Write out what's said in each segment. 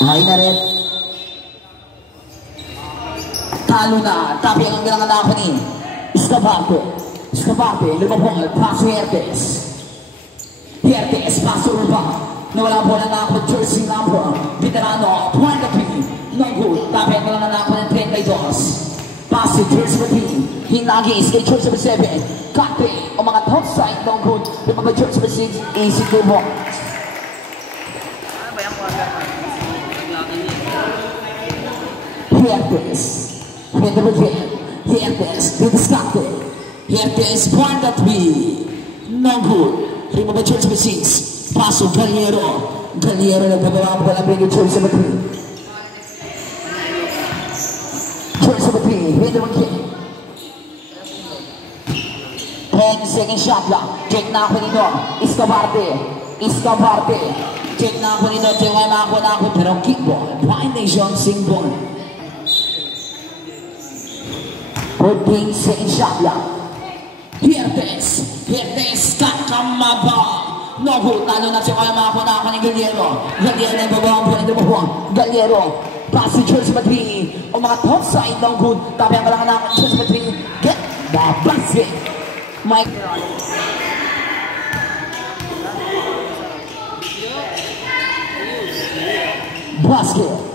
Ay na rin. Talo na. Tapi ang galangan na ako ni Escabarte. Escabarte, lumabong. Paso Hertes. Hertes, paso Ruba. Nawala po na ako jersey number. Veterano, point of view. No good. Tapi ang galangan na ako ng 32. Paso jersey team. Hinagis kay jersey 7. Kate, o mga top side. No good. Yung mga jersey 6. Easy to walk. Hertes, Hertes, Discarte, Hertes, point at B, no good. Rima ba George Messins? Paso, Galiero, Galiero nagpagawa ko lang yung George Sabatri. George Sabatri, hit him again. 10-second shot lang. Check na ako nito. Escabarte, Escabarte. Check na ako nito. Check na ako na ako. Pero kickball, Blind Nation, Singbon. 14-second shot lang. Hertes, Hertes, kakamaba. No good, talo na siya kaya mga ako ni Galiero. Galiero na babawang po nito po. Galiero, pass si George Madrid. O mga top side, no good. Tapi ang kailangan namin, George Madrid. Get the basket. Mike. Basket.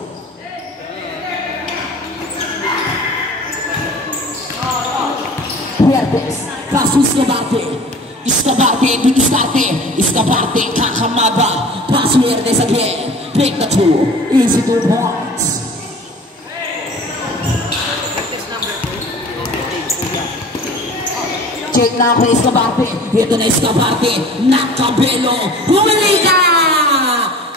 Hertes, paso Escabarte. Escabarte, Discarte. Escabarte, kakamaba. Paso Hertes again. Break the 2. Easy 2 points. Check na ako Escabarte. Ito na Escabarte. Nakabelo. Humili ka!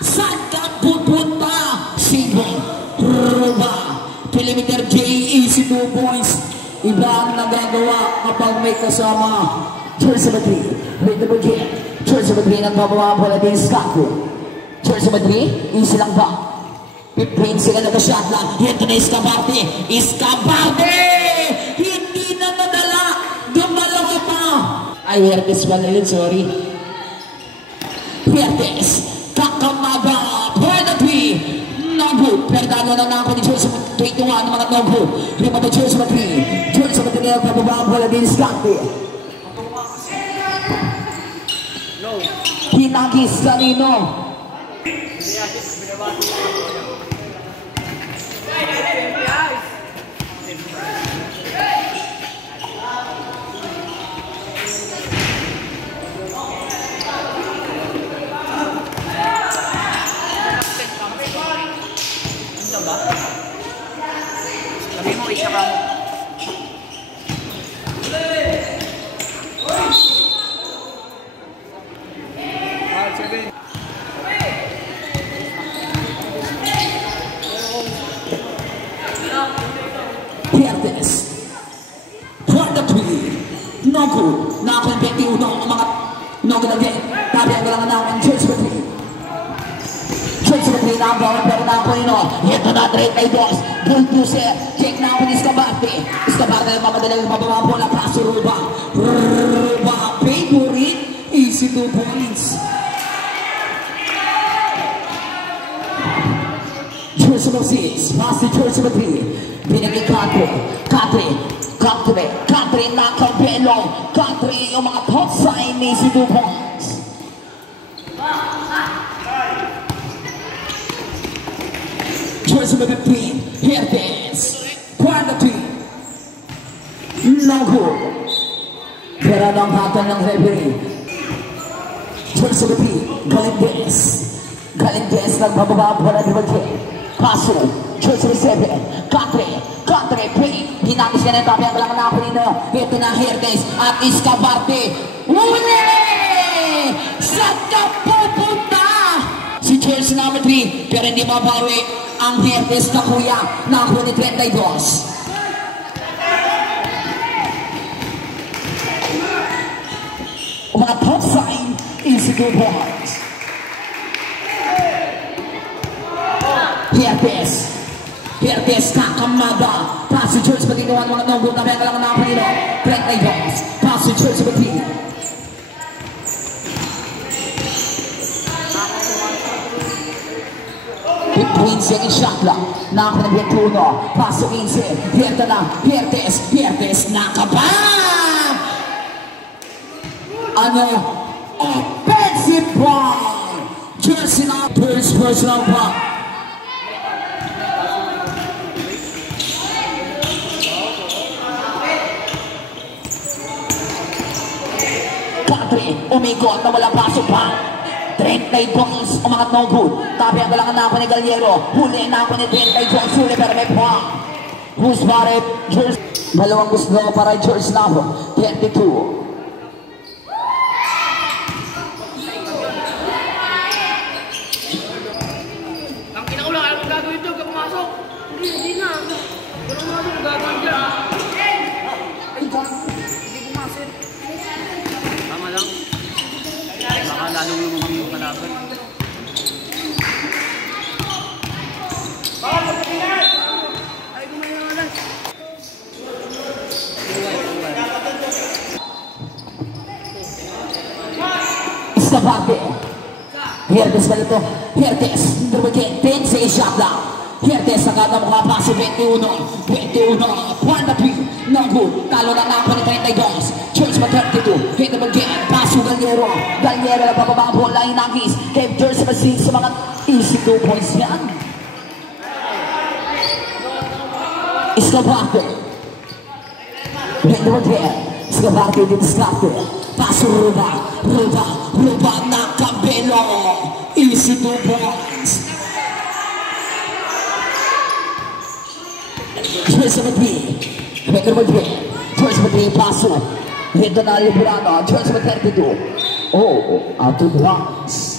Saan ka pupunta? Single. Ruba. Perimeter J. Easy 2 points. Iba ang nagagawa kapag may kasama. Jersey Madrid. Wait the budget. Jersey Madrid ang babawa po na din Scott. Jersey Madrid. Easy lang ba? 15 second na shot lang. Ito na Escabarte. Escabarte! Hindi na nadala. Dumalo ka pa. Ay, Hertes pala yun. Sorry. Hertes. Kakamaba. Penalty. No good. Perdano na ako ni Jersey Madrid. 21 ng mga no good. Lima na Jersey Madrid. Jersey Madrid ang babawang po na din Scott. Hinagis kanino. Sabi mo, isa ka mo. Hertes. For the 3. No good. Nakakonvekti uno ang mga no good again. Tapi ang kailangan namin George Madrid. George Madrid na ang bawang pero na ako nino. Ito na 32. Bulldozer. Check na ako ni Escabarte. Escabarte na mamadala yung mabawang bola. Paso Ruba. Ruba. Favorite. Easy 2 points. Jersey Madrid. Pass to Jersey Madrid. Binigay Katre. Katre. Katre. Katre na kabelo. Katre yung mga top sign. Easy 2 points. Jersey Madrid. Hertes. Quantity. No good. Pero nang hatan ng referee. Jersey Madrid. Galindes. Galindes nagbababa po na di Paso, Jersey 7, Katre, Pay, hinagis ka na yung tapi ang kailangan na ako nito. Ito na Hertes at Escabarte. Uli! Saan ka pupunta? Si Jersey number 3, pero hindi mabawi ang Hertes na kuya na ako ni 32. Mga top sign, easy 2 points. Hertes, kakamada. Paso George Madrid ng mga nonggo na may kailangan na ako nito. 32. Paso George Madrid. 15 seconds shot clock. Nakakuha ng 21. Pasok 15. Hierta na. Hiertes. Nakabang! Ano? Offensive ball! Jersey na. Personal ball. Kadri, umikot na walang pasok pa. 30 balls, umangat no good. Tabi ang galangan na ako ni Galiero. Huli na ako ni 30 balls. Huli pero may point. Who's Barret? Jersey. Dalawang gusto para Jersey na ako. 22. Ang kinaulang, alam kong gagawin ito, kung pumasok. Hindi na. Kung pumasok, gagawin dyan. Hindi pumasok. Tama lang. Baka lalong lumamang yung kalaban. Ay, gumayon. Escapate. Hiertes ba ito? Hiertes. Durmagin. 10 seconds shot lang. Hiertes agad na mukha paso. 21. 1-3. No good. Talo na ako ni 32. Jersey pa 32. Hit naman again. Paso Galiero. Galiero na bababa ang bola. Inagis. Kay Jersey pa sa mga easy 2 points yan. Escapate. Hit naman again. Escapate dito Escapate. Paso Ruba Nakabelo. Easy 2 points. Jersey Madrid. Becker Madrid. Jersey Madrid paso. Hito na Librano. Jersey Madrid 32. Oh, out of bounds.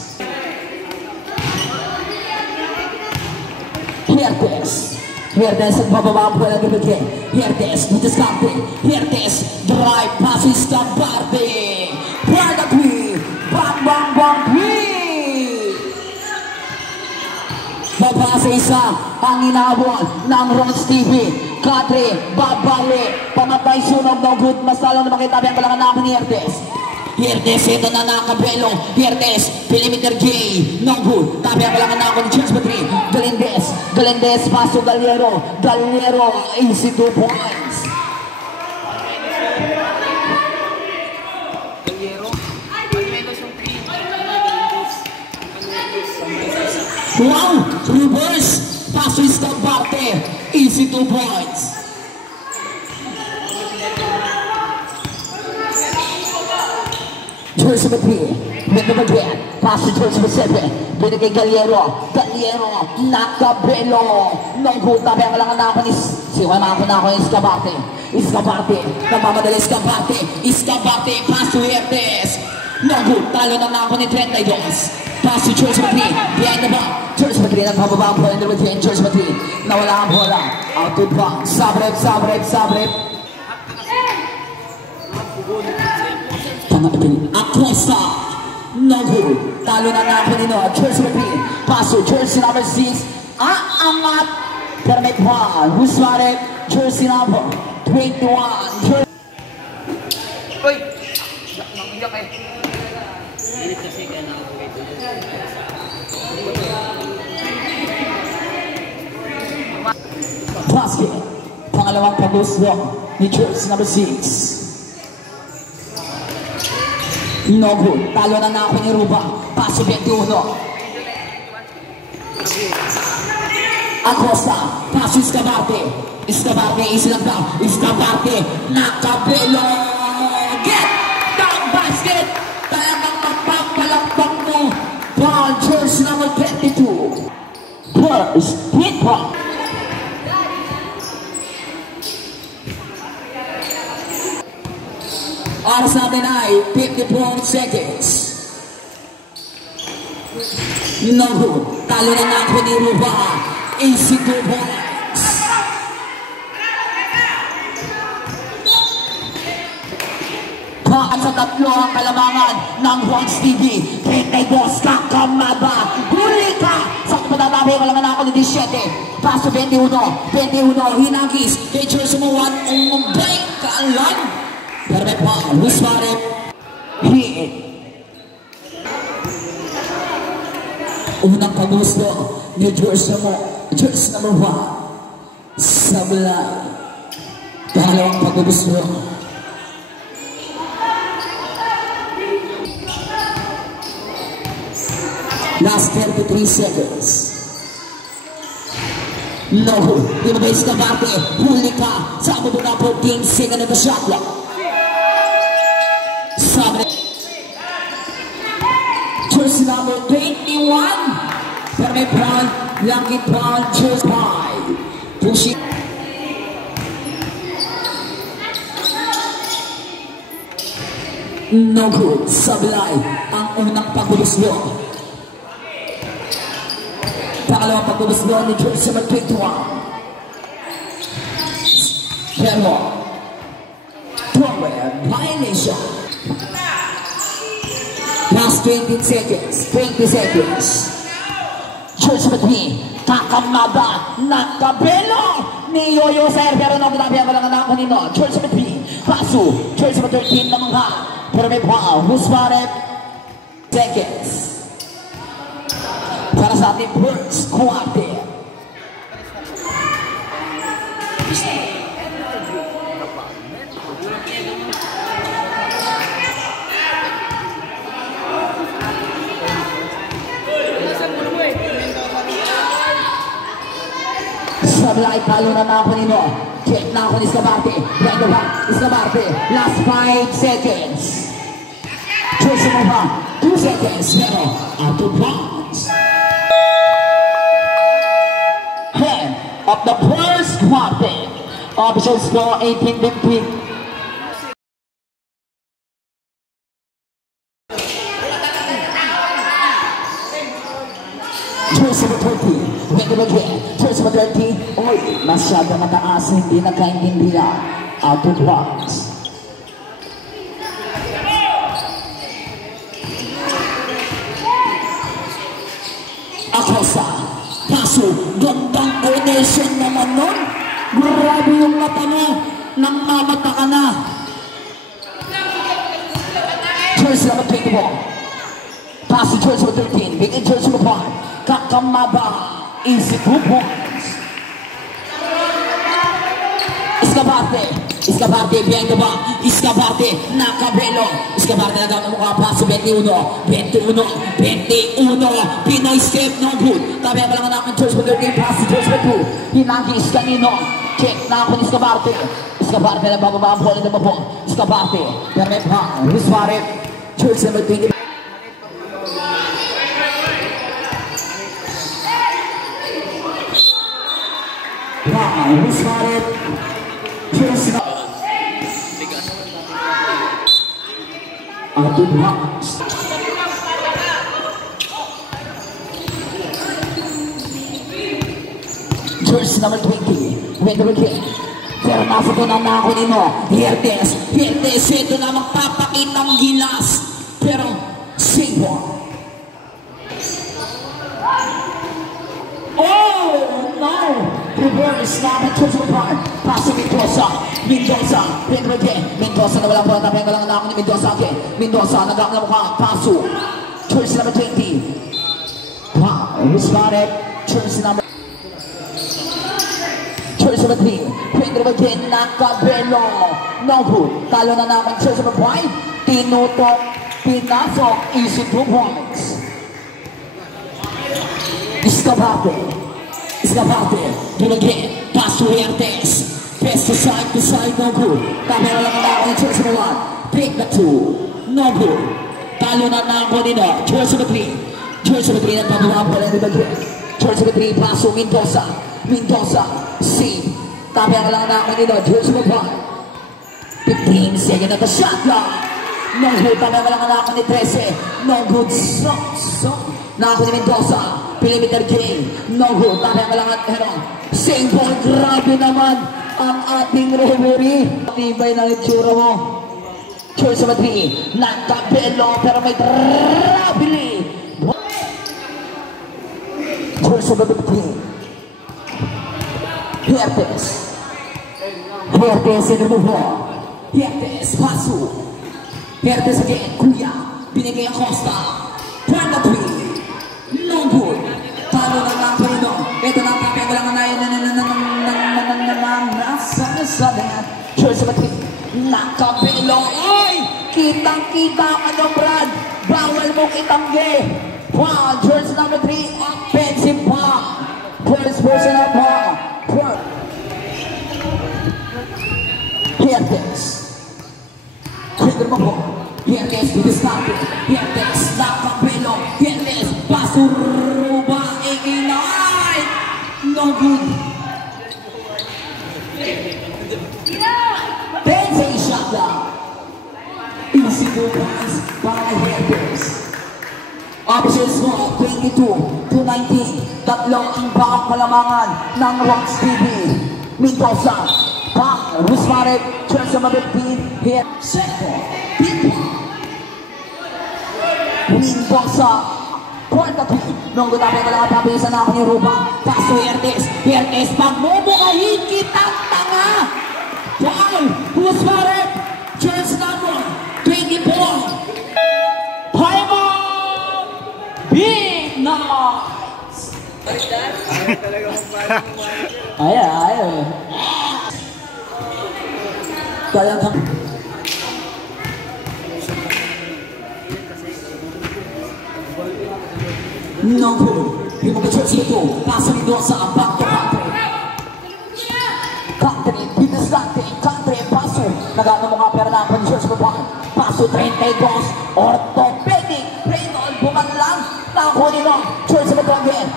Hiertes ang bababa ang bola ng Madrid. Hiertes drive pass Escaparte. Para Queen. Bang. Babasa isa ang inabot ng Ron's TV. Kadri, babali, pamatay sunog ng good. Mas talo na makitabi ang kalangan namin ni Hiertes, ito na Nakabelo. Hiertes, perimeter J, no good. Tabi ang kalangan namin ni Jersey Madrid. Galindez, paso Galiero, easy 2 points. Wow! Reverse! Paso Escaparte. Easy 2 points. Jersey Madrid. Beto Madrid. Paso Jersey Madrid. Binigay Galiero. Nakabelo. Nung puta. Kaya kalangan na ako ni... Siwala na ako ni Escaparte. Namamadali Escaparte. Paso Hiertes. Nung talo na ako ni 32. Paso Jersey Madrid. Behind the ball. Jersey Madrid ang pababa ang bola ng Madrid. Jersey Madrid. Nawala ang bola. Out of bounds. Sabrep. Acosta. Nagu. Talo na ako ni Jersey Madrid. Paso Jersey number 6. Angat. Pero may ball. Who's Sabrep? Jersey number 21. Uy! Nangiyak eh. Ilit kasi ka na ako ito. Basket. Pangalawang pag-uslo ni Jersey number 6. No good. Talo na ako ni Ruba. Paso 21. Acosta. Paso Escaparte. Easy lang daw. Escaparte. Nakabelo. Get down basket. Talagang magpapalakpak mo. Ball Jersey number 22. First hit ball. Oras natin ay 54 seconds. No good. Talo na ako ni Ruba. Easy 2 points. At sa tatlo ang kalamangan ng Ron's TV. 32 Kakamaba. Huli ka! Sa kapatatabi ko lang na ako ni 17. Paso 21. Hinagis. Kay Jersey mo 1. Umbay kaalan. Pero may pa. Who's Barret? Hit. Unang pagusto New Jersey number 1. Sablay. Pangalawang pagbubusto. Last 33 seconds. No, Ibabay Escabarte, huli ka, sabi mo na 14 seconds of the shot clock. Sabi jersey number 21, pero may brown, lucky brown, jersey 5. Pushing. No good, Sablay, ang unang pagbubuslo. Pangalawang pagbubuslo ni jersey number 21. Pero, Cromwell, violation. Last 20 seconds. Jersey number 3, Kakamaba, Nakabelo ni Yoyo Sir, pero no, grabe ang walang anak ko nino. Jersey number 3, Pasu, jersey number 13 naman ka. Pero may paa, Husmaret, seconds. Para sa ating first quarter. Sablay, talo na ako nino. Check na ako ni Escabarte. Brando ba? Escabarte. Last 5 seconds. Jersey mo ba? 2 seconds. Pero, out of bounds. Head of the first quarter. Official score 18-15. Jersey number 30, wait again. Jersey number 30, oy, masyado mataas, hindi nakaintindihan. Out of bounds. Acosta, kaso, gandang coordination naman nun. Grabe yung mata mo, nang mamata ka na. Jersey number 21, pass to jersey number 13, big in jersey number 5. Kakamaba, easy 2 points. Escabarte, behind the back. Escabarte, Nakabelo. Escabarte na gamit mo ka, paso 21, Pinoy step, no good. Tabi ang balangan namin, George Maguire, paso George Maguire. Hinagis kanino, check na ako ni Escabarte. Escabarte na bababa ang poli na ba po. Escabarte, permit ha, Husmaret, George number 20. Husmaret, jersey out of bounds. Jersey number 20, wait again. Pero nafutunan na ako nino. Hiertes, ito na magpapakitang gilas. Pero, save one. Oh, no! Reverse namin to the part. Paso Mendoza. Mendoza na walang buwan. Tapos lang na ako ni Mendoza. Mendoza, nagak na mukha. Paso. Jersey number 20. Wow, Husmaret. Jersey number 3. Pedro again, Nakabelo. No good. Talo na naman. Jersey number 5. Tinutok. Pinasok. Easy 2 points. Escabarte, do again, pass to Hiertes, pass to side, no good. Tama na lang na ako ni Jersey number 1, pick the 2, no good. Talo na ako nino, Jersey number 3 na pababa po lang nila. Jersey number 3, pass to Mendoza, save. Tama na lang na ako nino, Jersey number 1, 15 seconds at the shot clock. No good, tama na lang na ako ni 13, no good, so. Na ako ni Mendoza, perimeter game, no good, tama ka lang at heron. Same ball, grabe naman ang ating referee. Tibay ng itsura mo. Jersey number 3, Nakabelo, pero may drabili. Jersey number 3, Hiertes in the move. Hiertes, paso. Hiertes again, Kuya, binigay ang Costa. Turn the 3. No good. Talo na lang Kitang-kita ka ng Brad. Bawal mo kitanggi. Wow, jersey number 3, offensive pa. First personal pa. Hiertes. Trigger mo po. Hiertes, didiskarte. Hiertes, nakapelo. Hiertes, Pasuruba, ignite. No good. 10 shot lang. Easy 2 points para Hiertes. Options mo, 22-19. Tatlong ang bakang kalamangan ng Rocks TV. Mendoza, Pak, Rusmarek, Church of 15, hit, second, Pipa. Mendoza, kwarta 3. Nung gutapin ka lang at pabisan ako ni Ruba. Paso Hiertes, Hiertes, pagmubukahin kitang tanga. Paul, Rusmarek, Church number 24. Time out! Big Knots! Ayaw. Kaya ka. No good. Hindi mo ka-church ito. Paso rin doon sa back to country. Country, Bidescante, country, paso. Nagano mo nga pera na ang church mo pa. Paso 32, orthopedic, Reynold, bumanlang. Nakunin mo, church mo again.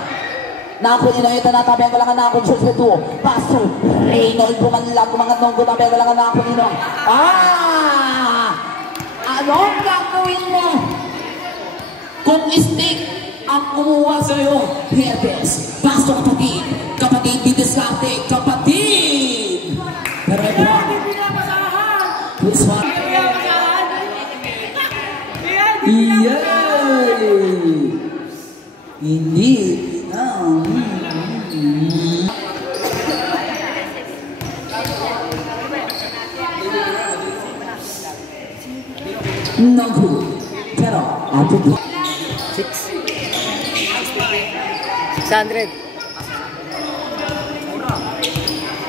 Nakunin na ito, natabi ang kalangan na akong church ito. Paso, Reynold, bumanlang, mga nunggo, tabi ang kalangan na nakunin mo. Anong gagawin mo? Kung stick ang kumuha sa'yo, Hiertes, paso kapatid, kapatid, Bidescante, kapatid! Pero ito, this one. Hindi. No good. Pero, after 600.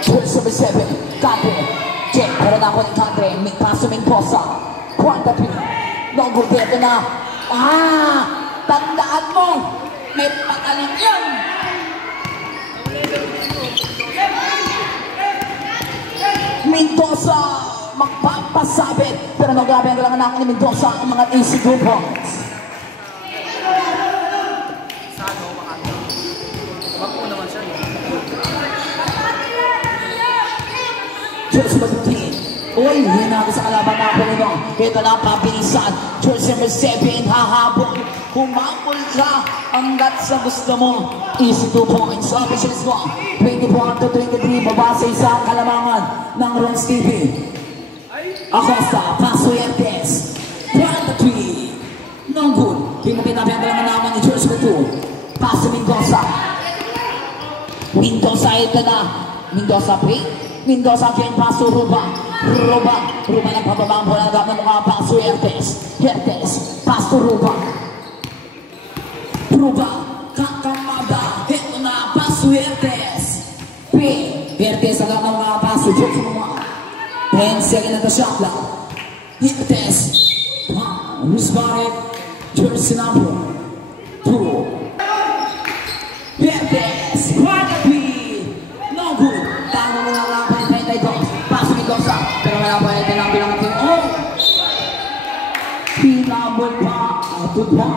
Choice number 7, Cape. Check, pero na ako ng country. May paso Mendoza. Kwarta 3. No good, ito na. Tandaan mo. May pakaling yan. Mendoza, magpapasabit. Pero grabe ang kailangan natin ni Mendoza ang mga easy good points. Choice number 15. Uy, hina ako sa kalaban na ako nito. Ito na pabilisan. Choice number 7, hahabol. Humabol ka hanggat sa gusto mo. Easy 2 points. Options mo, 24-23. Babasay sa kalamangan ng Rocks TV. Acosta, Paso Hiertes. 1-3. No good. Di mo pinabi ang kalamangan naman ni Choice number 2. Paso Mendoza. Mendoza, ito na. Mendoza, pay. Mendoza again, paso Ruba. Ruba nagpababa ang bola ng mga paso Hiertes. Hiertes, paso Ruba. Kakamada. Ito na, paso Hiertes. Hiertes agad ng mga paso. Joke mo mga 10 second at the shot lang. Hiertes. Rusmarek. Jersey number 2. Hiertes. No good. Tama mo lang lang. Paso Mendoza. Pero wala pa ito lang bilang natin. Pinabol pa. Atod pa.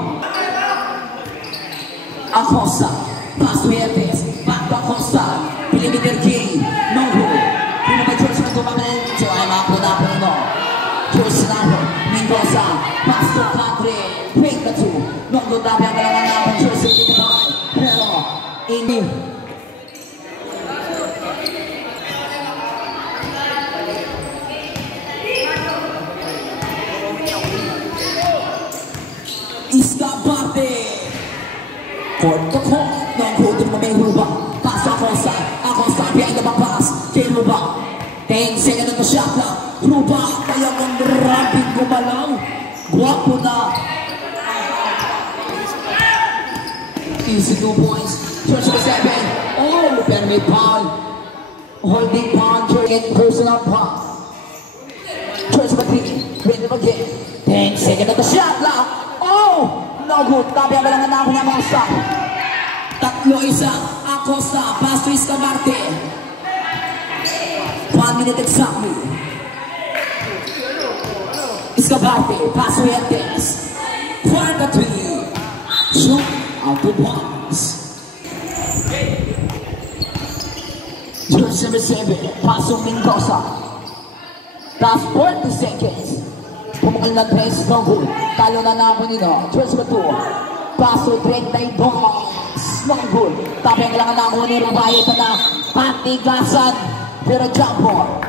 Acosta. Paso Hiertes. Back to Acosta. Pilimeter King. No good. Pinabay-George na tumamilin. So ay makapunta po nito. George Naho. Mendoza. Paso Country. Break the 2. No good. Dabi ang kalaman naman. George Naho. Pero ini. Escapate. Court to court. Nanghutin mo may Ruba. Paso Acosta. Acosta behind the back pass. Kay Ruba. 10 second na shot lang. Ruba. Kaya kong rapid gumalaw. Guwapo na. Easy 2 points. Church for 7. Pero may foul. Holding foul. Church personal foul. Church for 3. Ready again. 10 seconds at the shot clock. Oh! No good. Tabi ang balangan na ako ng mga stop. 3-1. Acosta. Pass to Escabarte. 1 minute exactly. Escabarte. Pass to Hertes. 4-3. Shoot out to bounds. Jersey receiver. Pass to Mendoza. Last 40 seconds. Pumakal na 3, no good. Talo na naman nino. Jersey 2. Paso 32. No good. Tapi ang kailangan naman ni Rubayo. Ito na patigasan. Pero jump ball.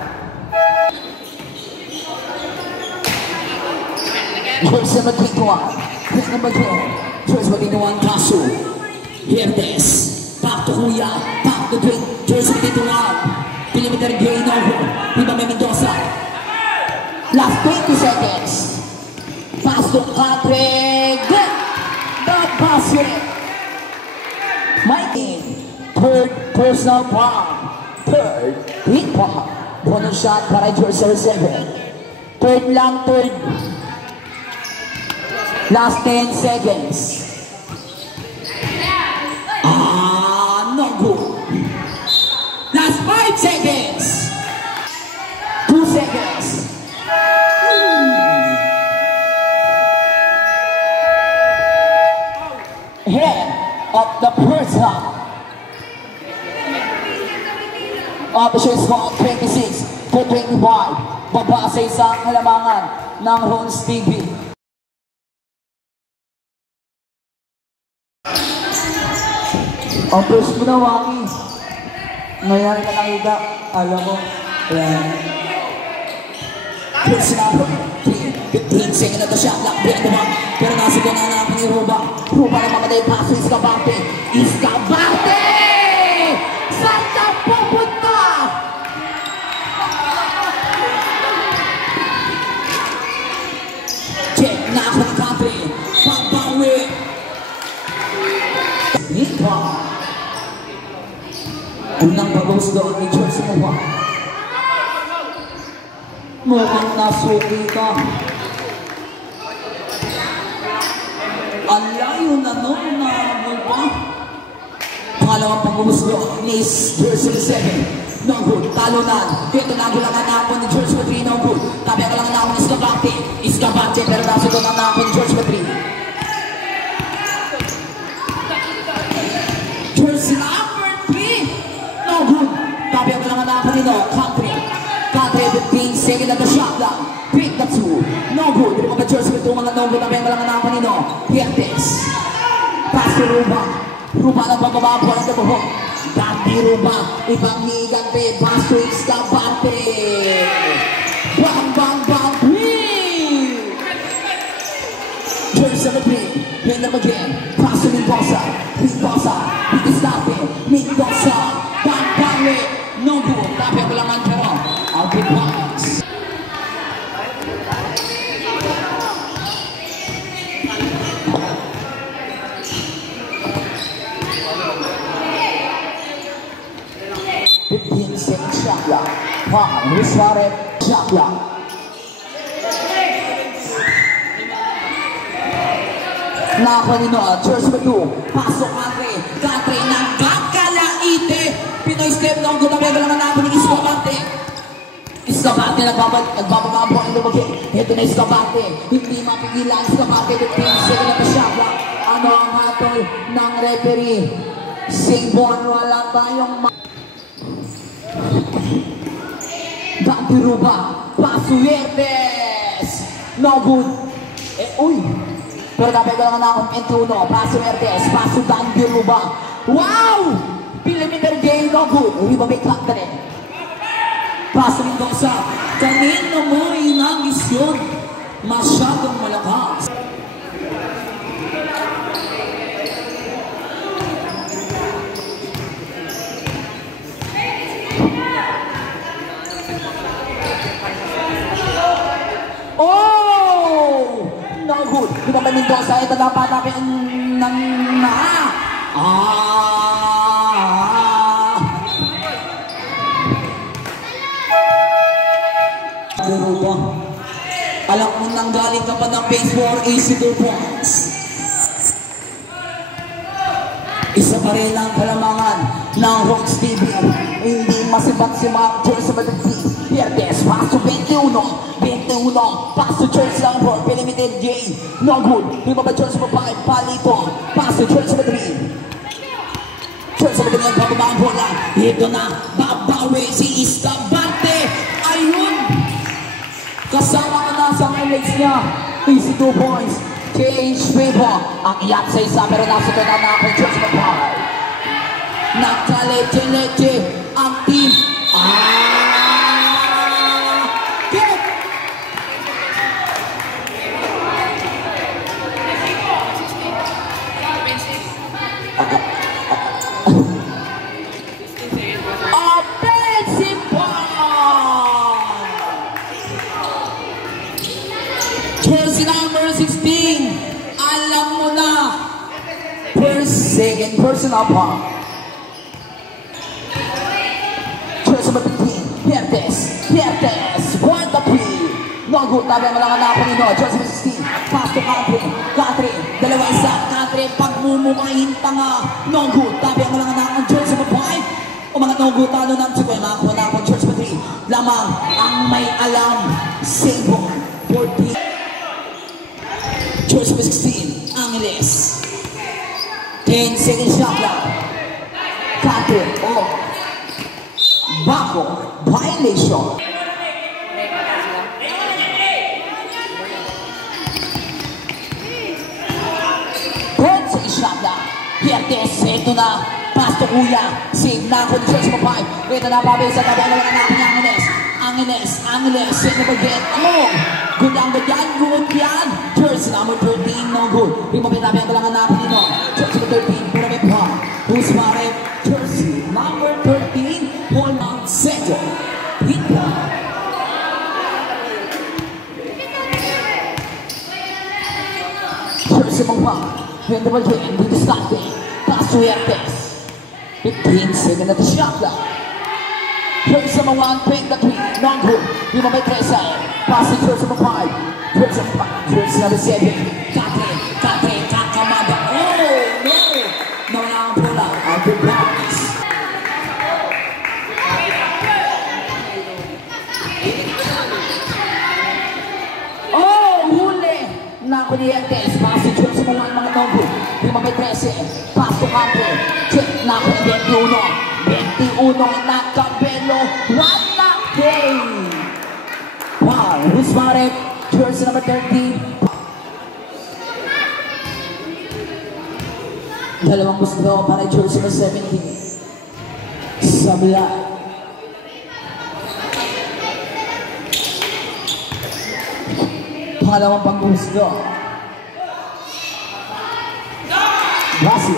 Jersey 21. Quick number 10. Jersey 21. Paso. Herdes. Back to Kuya. Back to 20. Jersey 21. Perimeter gain over. Iba may Mendoza. Last 20 seconds. Pass to Patrick. Good. The basket. Mikey. Third personal foul. Third. Hit foul. Bonus shot para Jersey 7. Third lang, third. Last 10 seconds. No good. Last 5 seconds. 2 seconds. Head of the first half. Official score 26-25. Baba sa isang halamangan ng Rons TV. Ang first mo na, Waki. Ngayon ka nakita. Alam mo. Ayan. First number 15 seconds at the shot clock. Pero nasa ko na naman ni Ruba. Ruba na mamatay paso. Escabarte. Escabarte! Saan ka pupunta? Check na ako ng country. Pagbawi. Hito. Unang pag-host doon ni Jersey Nova. Mukhang nasuki ka. Ang layo na noon na pa. Pangalawang pag-host doon ni Jersey 7. No good. Talunan. Ito na gulangan na ako ni Jersey 3. No good. Tabi ang gulangan na ako ni Escabante. Escabante. Pero nasa doon na ako ni Jersey 3. Jersey number 3. No good. Tabi ang gulangan na ako ni Country. Country 15 seconds at the shot down. Pick the 2. No good. Hindi mo ba Jersey with 2 mga no good. Tabi ang gulangan na ako ni Hertes. Pass to Ruba. Ruba na bababa po ang dabuhok. Dati Ruba. Ibang higante. Pass to Escabante. Bang bang bang. Jersey 3. Hit them again. Pass to Mendoza. Mendoza. Escape. Mendoza. Bang bang. No good. Tapi ang ulangan pero. I'll be wise. Shot block. Wow, Luis Suarez. Shot block. Nakakuha nino, Jersey 2. Pasok Country. Country ng Kakalaite. Pinoy step ng gutabi. Walang naman ni Escabante. Escabante nagbababa po ang lumagi. Ito na Escabante. Hindi mapigilan Escabante. 15 seconds na shot block. Ano ang hatol ng referee? Singbon, wala tayong Dati Ruba. Pasuertes. No good. Uy. Pero dapat ko lang na akong entuno. Pasuertes. Pasu Dati Ruba. Wow! Perimeter game. No good. Riba may clock na rin. Pasu Mendoza. Kanino mo inangis yun? Masyadong malakas. No good. Kita ba Mendoza? Ito dapat natin ng Ruba. Alam mo nang galing ka pa ng base for easy 2 points. Isa pa rin ang kalamangan ng Rocks TV. Hindi masibat si Mark Jersey Madrid. Pierdes, paso 21. 21, paso Jersey Langford. Limited J, no good. Lima ba Jersey Madrid? Palito, paso Jersey Madrid. Jersey Madrid ang bababa ang bola. Ito na, babawi si Escabante. Ayun! Kasama ka na sa highlights niya. Easy 2 points. Change people. Ang iyak sa isa pero nasa ito na ako Jersey Madrid. Nakaleche-leche ang team. Get! Offensive ball! Jersey number 16. Alam mo na. Second personal ball. Jersey Madrid. Pierdes. Point of three. No good. Tabi ang malangan na ako nino. Jersey 16. Pass to country. Dalawa isa. Country. Pagmumukahin tanga. No good. Tabi ang malangan na ako. Jersey Madrid. O mga no good. Talo ng Chico. Nakakuha na ako. Jersey Madrid. Lamang ang may alam. Sable. 14. Jersey 16. Angeles. 10 seconds shot lang. Country. Backward. Violation. Shot lang. Pierdes, ito na. Pass to Kuya. Save na ako ni Jersey Madrid. Ito na, Bobby, sa tabi. Alam na natin yung Angeles. Save na ba-get? Good yan. Jersey number 13, no good. Di mo pinatabi ang kailangan natin dito. Jersey number 13, pura may pa. Who's Marek? Jersey number 13, hold on, center. Hit pa. Jersey Madrid. Pwede ba dyan? Dito sa atin. Pass to Pierdes. 15 seconds na the shot lang. Jersey number 1, pick the 3. Non good. Di mo may 3 sa'yo. Pass to Jersey number 5. Jersey number 7. Kate, kakamada. Oh, no! Nawala ang bola. Out of bounds. Oh, huli! Naku ni Pierdes. Pass to Jersey number 1, mga non good. Di mo may 13. Pass to Kate. Check na ako 21. Nakabelo. One knock day. Wow, who's Marek? Jersey number 13. Dalawang gusto para Jersey number 17. Sabla. Pangalawang panggusto. Brazil.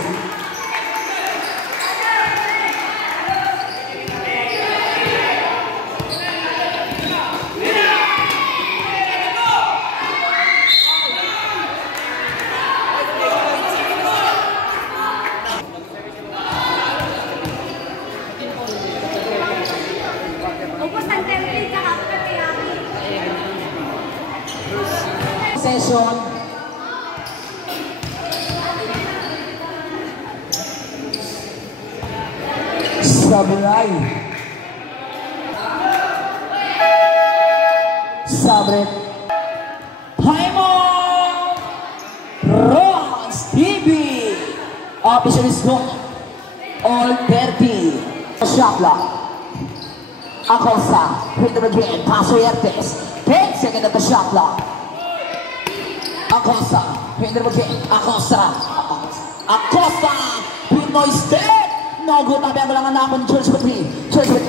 Session. Sablay. Sabret. Paimon. Rocks TV. Official is gone. All 30. Shot lock. Acosta. Hit them again. Paso Pierdes. 10 seconds at the shot lock. Acosta. Hit them again. Acosta. Pinoy step. No good. Tabi ang walang anak ng Jersey Madrid.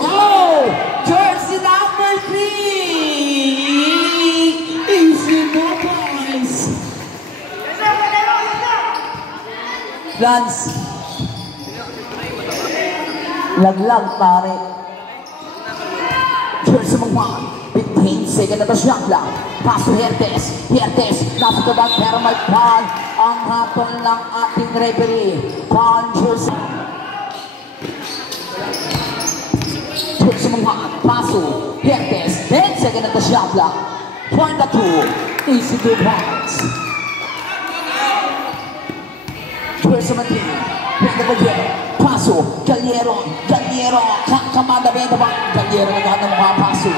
Oh! Jersey number 3. Easy no points. Lance. Laglag pare. Jersey Madrid. 15 seconds na ito shot lang. Pass to Pierdes. Nasa tabag pero may foul. Ang hatol ng ating referee. Foul Jersey. Jersey Madrid. Paso. Pierdes. 10 seconds na ito shot lang. Point na 2. Easy 2 points. First of the Paso, Galiero, Kamada Benda, Galiero naghanap mga paso.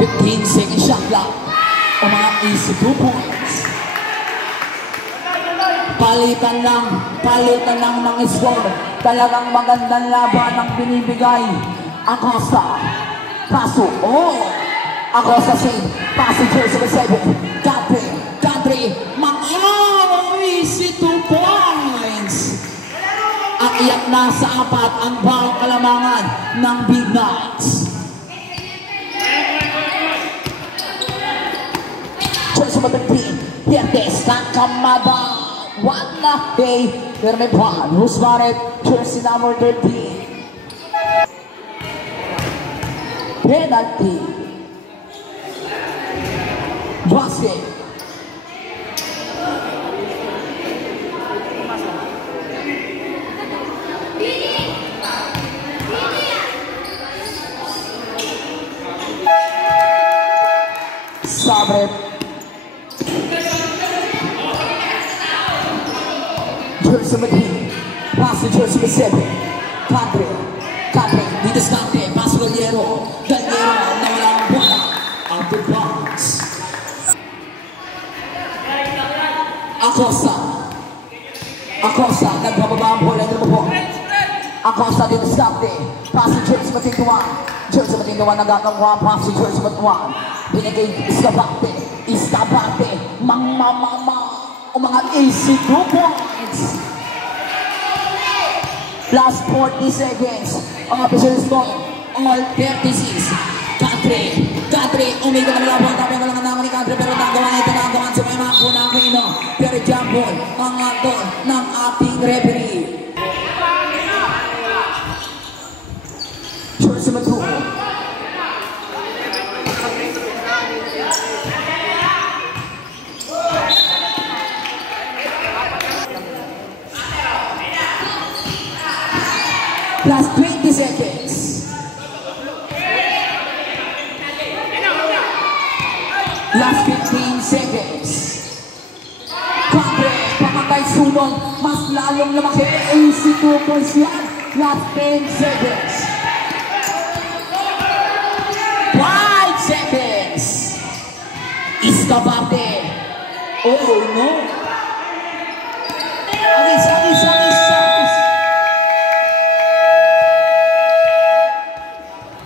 15 second shot lang. O mga easy 2 points. Palitan lang ng score. Talagang magandang laban ang binibigay. Acosta, Paso, Acosta save, Paso jersey number 7, Country, easy 2 points. Akiyak na sa 4 ang bawang kalamangan ng Big Nuts. Jersey number 13, Hiertes, Kamada, Wala, pero may pan, Husmaret, jersey number 13. Penalty. Basket. Sabre. Jersey number 3. Pass to jersey number 7. Country. Dito sa kante. Pass to Galiero. Na wala ang bola. Out of bounds. Acosta. Nagpababa ang bola. Acosta dito sa kante. Pass to jersey number 21. Jersey number 21 nagkakawa. Pass to jersey number 1. Binigay Escabante. O mga easy 2 points. Last 40 seconds. Ang official score, all 36. Country, umigo na laban. Tapos ang naman ni Country, pero nagawa sa may mga kunang kino. Pero jump ball, ang aton ng ating referee. Jersey number 2. Last 20 seconds. Last 15 seconds. Country, pamatay sunod. Mas lalong lumaki. AC 2 points yan. Last 10 seconds. 5 seconds. Escabante. Oh no. Agis.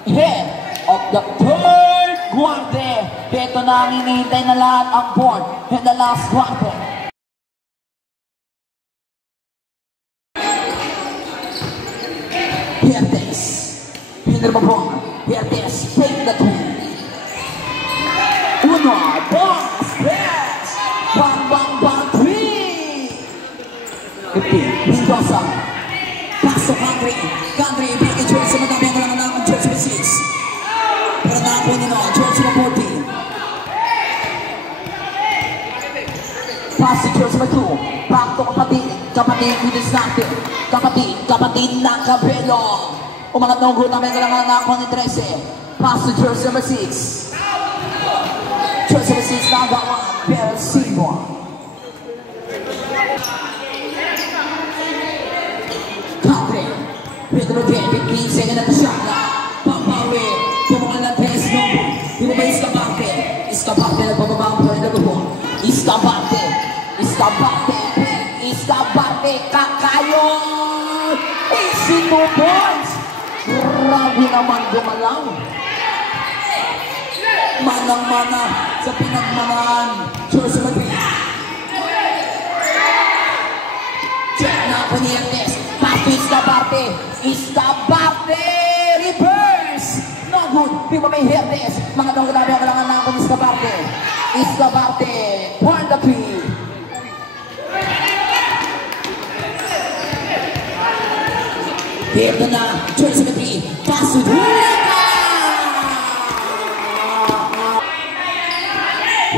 Head of the third quarter. Dito na ang hinihintay na lahat ang board in the last quarter. Hiertes. Hindi ba ball? Hiertes. Take the 2. Uno. Boss. Yes. Bang. 3. 15. Mendoza. Paso Country. Bigay jersey. Madami ang kailangan ng jersey 6. Pero nakapo nyo jersey 14. Pass to jersey 2. Back to kapatid minutes natin. Kapatid ng Cabello. Umangat na ugot namin kailangan ng 13. Pass to jersey number 6. Jersey number 6 na gawa. Pero Seymour. Country. Pedro Ken, 15 second at the shot na. Pampawi. Pumungan ng 3 number. Di ba Escabante? Escabante nagbababa ang pala na gubo. Escabante. Kakayon. Easy 2 points. Grabe naman gumalaw. Manang-mana sa pinagmanaan. Jersey number 3. Check na po ni Hiertes. Escabante. Reverse. No good. Di ba may Hiertes? Mga daw grabe ang kailangan na akong Escabante. For the P. Dito na. Jersey number 3. Paso.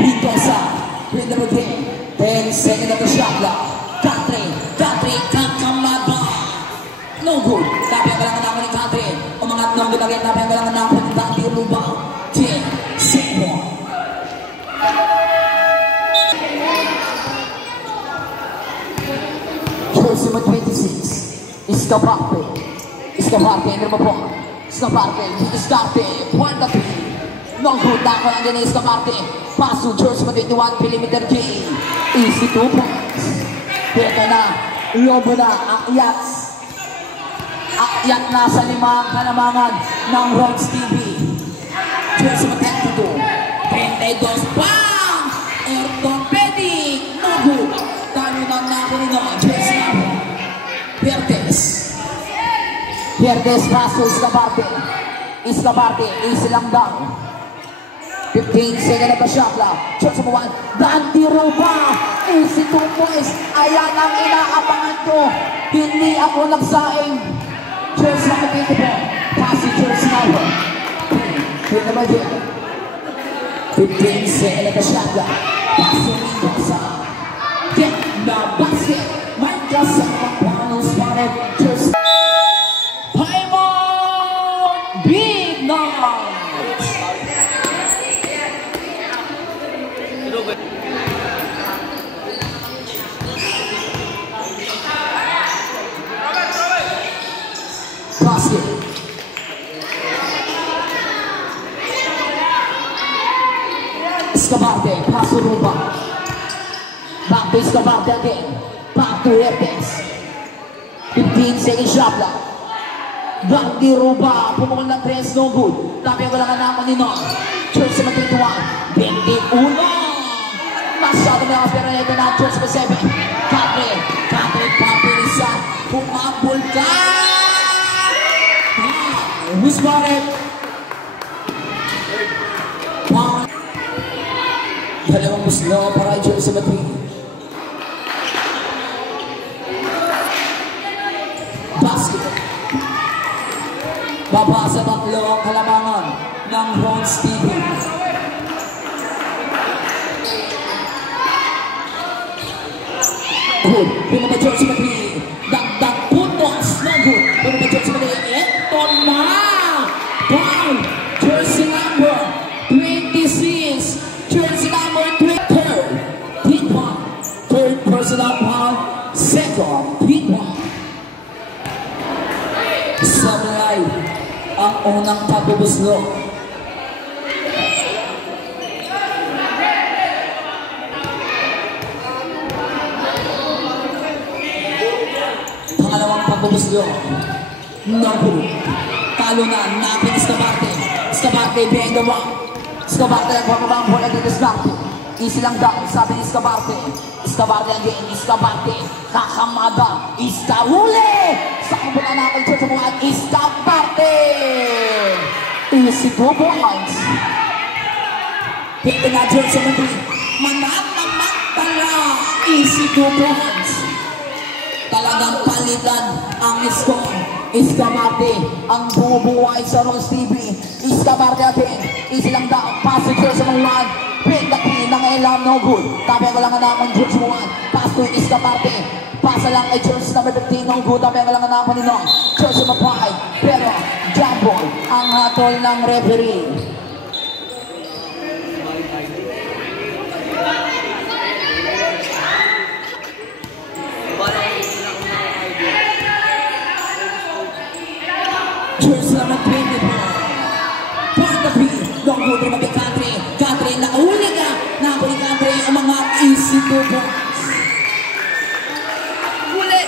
Mendoza. Number 3. 10 second at the shot clock. Country. Kakamada. No good. Tapi ang kailangan naman ni Country. Umangat na ang gulagyan. Tapi ang kailangan naman ni Country. Ruba. 10 second. Jersey number 26. Escaparte. Escaparte, number 4. Escaparte, Escaparte, point of view. No good na ako lang din Escaparte. Pass to Jersey number 21, perimeter J. Easy 2 points. Dito na, lobo na, akyat. Akyat na sa limang kalamangan ng Rods TV. Jersey number 22. 32, bang! Orthopedic, no good. Talo ng nakulino, Jersey number. Verdes, paso, Escaparte. Escaparte, easy lang daw. 15 second of the shot lang. Jersey number 1, Dante Roba. Easy 2 points. Ayan ang inaapangan ko. Hindi ako nagsaing. Jersey number 24. Paso, Jersey number. Yun naman din. 15 second of the shot lang. Paso, Mendoza. Get the basket. Mike Gasson, Panos, Panet, Jersey. Paimon, big night. Basket. Escaparte, paso Roba. Back to Escaparte again. Back to Verdes. 15 second shot lang. Dante Roba, pumukul ng 3, no good. Tapi ang walang naman ni Non. Jersey number 21, 21. Masyado na pero ito na Jersey number 7. Katre, papilisan. Pumapul ka! Who's got it? Dalawang muslo para Jersey number 3. Basket. Baba sa tatlo ang kalamangan ng Rods TV. Good. Pinaba Jersey number 3. Dagdag puntos. No good. Pinaba Jersey number 3. Ito na! Down. Jersey number 26. Jersey number 23. Hit one. Third personal foul. Second. Hit one. Sablay ang unang pagbubuslog. Pangalawang pagbubuslog. Naku. Talo na natin Escaparte. Escaparte behind the rock. Escaparte nagpapabang bola dito Escaparte. Easy lang daw, sabi ni Escaparte. Escaparte again, Escaparte. Kakamada, Escahuli. Sa kumpulan natin sa mga Escaparte. Easy 2 points. Hito na Jersey number 3. Manatamak tala. Easy 2 points. Talagang palitan ang score. Escaparte ang bumubuhay sa Rods TV. Escaparte again. Easy lang daw, pass to Jersey number 1. Pindaki ng elam, no good. Tabi ko lang naman Jersey number 1. Pass to Escaparte. Pasa lang ay Jersey number 15, no good. Tabi ko lang naman ni Nong. Jersey number 5. Pero jump ball ang hatol ng referee. Jersey number 24. Point of view. No good. Tumabig Katre. Katre, nakauli ka. Nakuli Katre ang mga easy 2 points. Huli!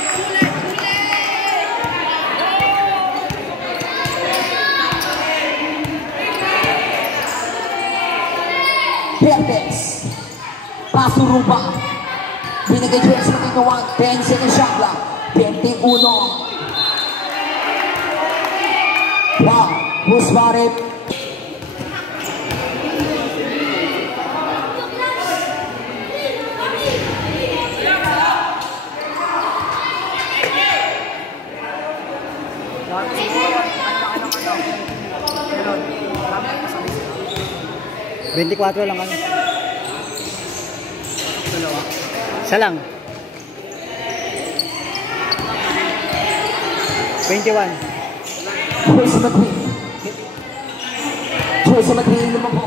Verdes. Paso Roba. Binigay Jersey number 1. 10 second shot lang. 21. Wow. Who's got it? $24 lang ano. Isa lang. 21. Jersey number 3. Jersey number 3 naman po.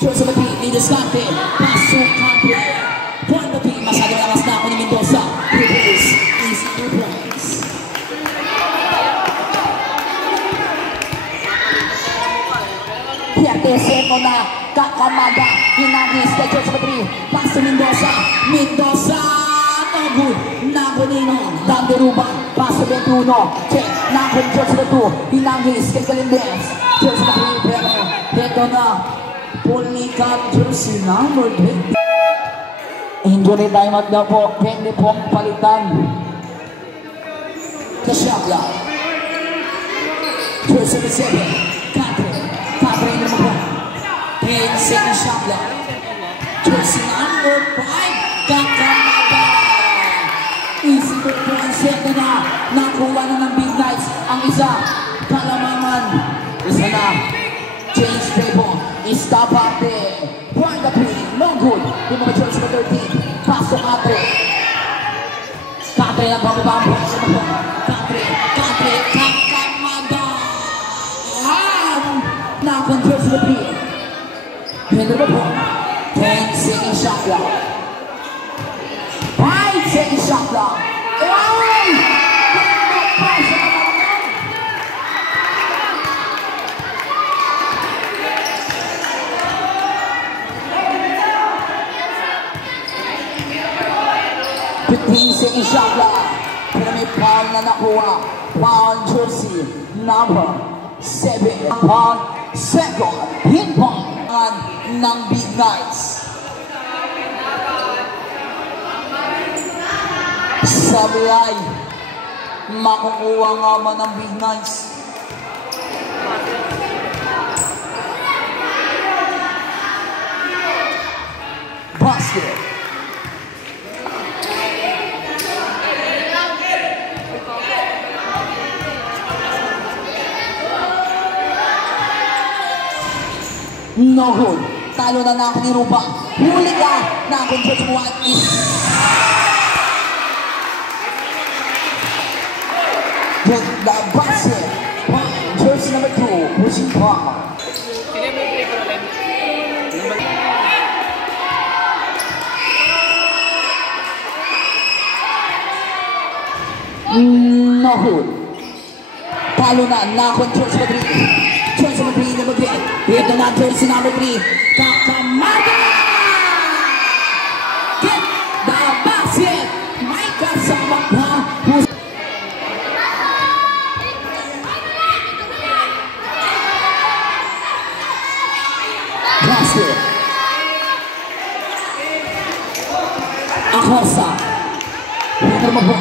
Jersey number 3, Escaparte. Paso Katre. Point of view. Masyado lakas na ako ni Mendoza. Release. Easy Easy 2 points. Pierde Seco na Kakamaga. Hinagis kay George Madrid. Pass to Mendoza. Mendoza. No good. Nakunino. Danderuba. Pass to 21. Check. Nakun George Madrid. Hinagis kay Galindez. George Madrid. Pero ito na. Pulikan jersey number 20. Injury time at daw po. Pwede pong palitan. Kasyabla. Jersey 7. Katre na mo po. 10 seconds Shabla. Jersey number 5. Kakamaga. Easy to points. Ito na. Nakuha na ng Big Knights. Ang isa. Kalamangan. Isa na. James Trebo. Istabate. Point the play. No good. Yung mga Jersey na 13. Pasok Katre. Katre na bababang po. Katre. Kakamaga. Nakon Jersey na 3. Henry na po. 10 seconds shot lang. 5 seconds shot lang. Ay! Seconds shot lang. Pero may foul na nakuha. Foul jersey number 7. Foul second hit ball ng Big Knights. Sablay. Makukuha nga man ng Big Knights. Basket. No good. Talo na ako ni Ruba. Huli ka na akong George Muad is... With the basket. Jersey number 2. Pushing power. No good. Talo na akong George Madrid. Jersey number 3, number 3. Ito na jersey number 3. Kakamaga! Get the basket! May kasama pa. Basket. Acosta. Ito mo po.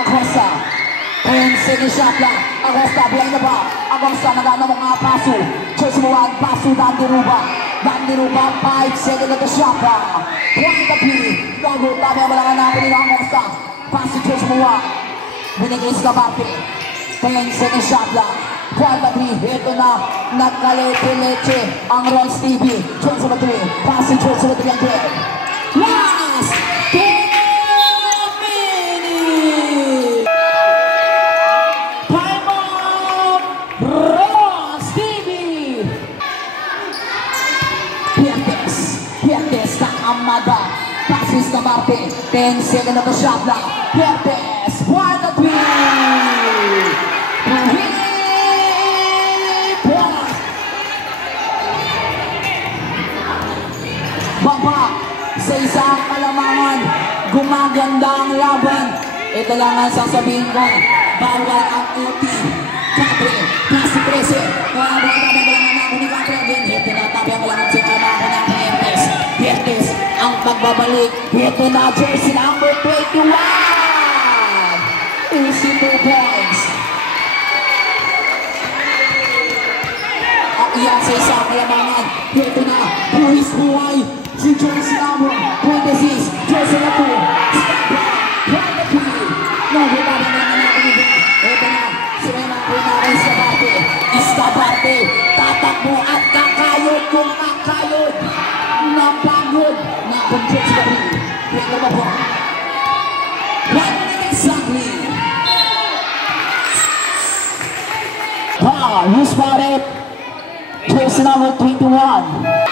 Acosta. 10 seconds shot lang. Acosta, bilang na ba? Acosta, nagano mga paso. Jersey Muad, paso, Danderuba. Danderuba, 5 seconds na the shot lang. Point the play. Bago, tabi ang malangan natin nila Acosta. Paso, Jersey Muad. Binigay sa kabate. 10 seconds shot lang. Point the play. Ito na, nagkalete-leche ang Ron Stevie. Jersey Madrid. Paso, Jersey Madrid again. Last 2 minutes. Time out. Ron Stevie. Pierdes na Amada. Passes na Marte. 10 seconds na the shot lang. Pierdes. 1-3. Baba sa isang kalamangan, gumaganda ang laban. Ito lang ang sasabihin ko, bawal ang OT. Katre, klase 13. Bawal ang ako ni Katre again. Ito na tabi ang walang check na ako ng Pierdes. Pierdes ang pagbabalik. Ito na jersey number 21. Easy 2 points. At iyan sa isang kalamangan. Ito na, buwis buhay. Si jersey number 26, jersey na 2, stop back, point the key. No, wala na natin ito. Ito na, sila na po natin sa bate. Istabate, tatakbo at kakayod kung kakayod. Napagod na kung jersey na 3. Ito ba po? 1 minute exactly. You spot it. Jersey number 21.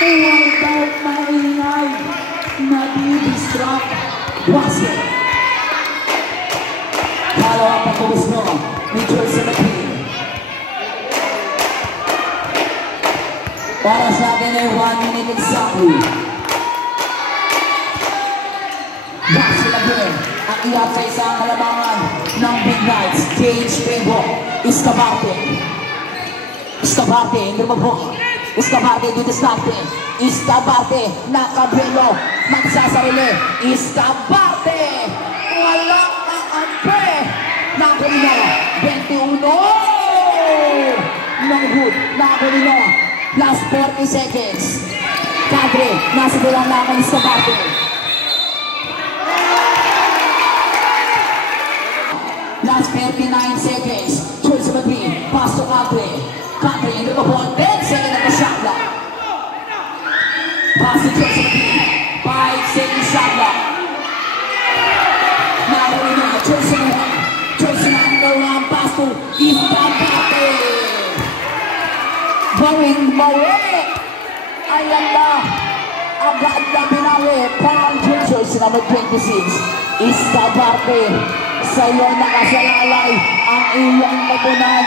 Huwag maingay, nadidistract. Basket. Kalawa pa kubos mo ni Jersey McQueen. Para sa akin ay 1 minute exactly. Basket again. Ang iyak sa isang kalabangan ng Big Knights. Cage Pebo. Escabarte. Escabarte. Hindi mo po. Escabarte dito sa atin. Escabarte, nakabelo, magsasarili. Escabarte, walang kaampe. Nakulino, 21. No good, nakulino. Last 40 seconds. Kadre, nasa bilang na ako ni Escabarte. Last 39 seconds. Jersey McQueen, pass to Kadre. Kadre, hindi ko po. 10 seconds at the shot block. Pass to Jersey McQueen. 5 seconds shot block. Nakawin na. Jersey McQueen. Jersey number 1. Pass to Escabarte. Going Mawe. Ayan na. Agad na binawi. Pang Jersey number 26. Escabarte. Sa'yo nakasalalay ang iyong mabunan.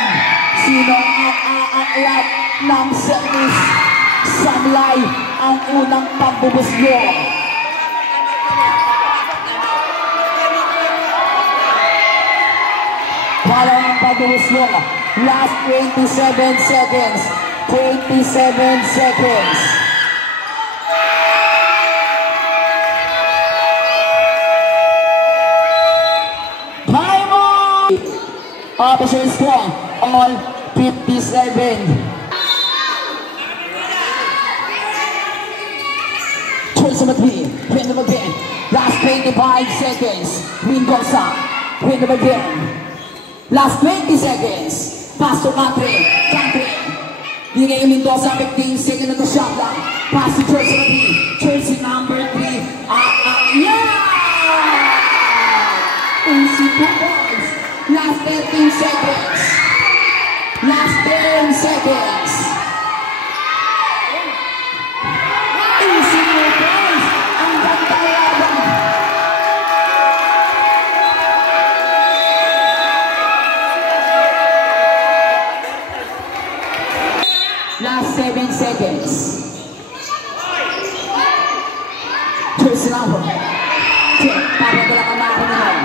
Sino ang aaklat ng semis? Sanlay ang unang pambubusyo. Walang ang pambubusyo. Last 27 seconds. 27 seconds. Time on! Official score, all 57. Jersey McQueen, win them again. Last 25 seconds. Win goes up. Win them again. Last 20 seconds. Pass to Country. Country. Bigay yung Mendoza, 15 seconds na the shot lang. Pass to Jersey McQueen. Jersey number 3. Yeah! Easy 2 points. Last 13 seconds. Last 10 seconds. Easy 2 points. Ang ganda laban. Last 7 seconds. Jersey number. Check. Papagala ka na ako naman.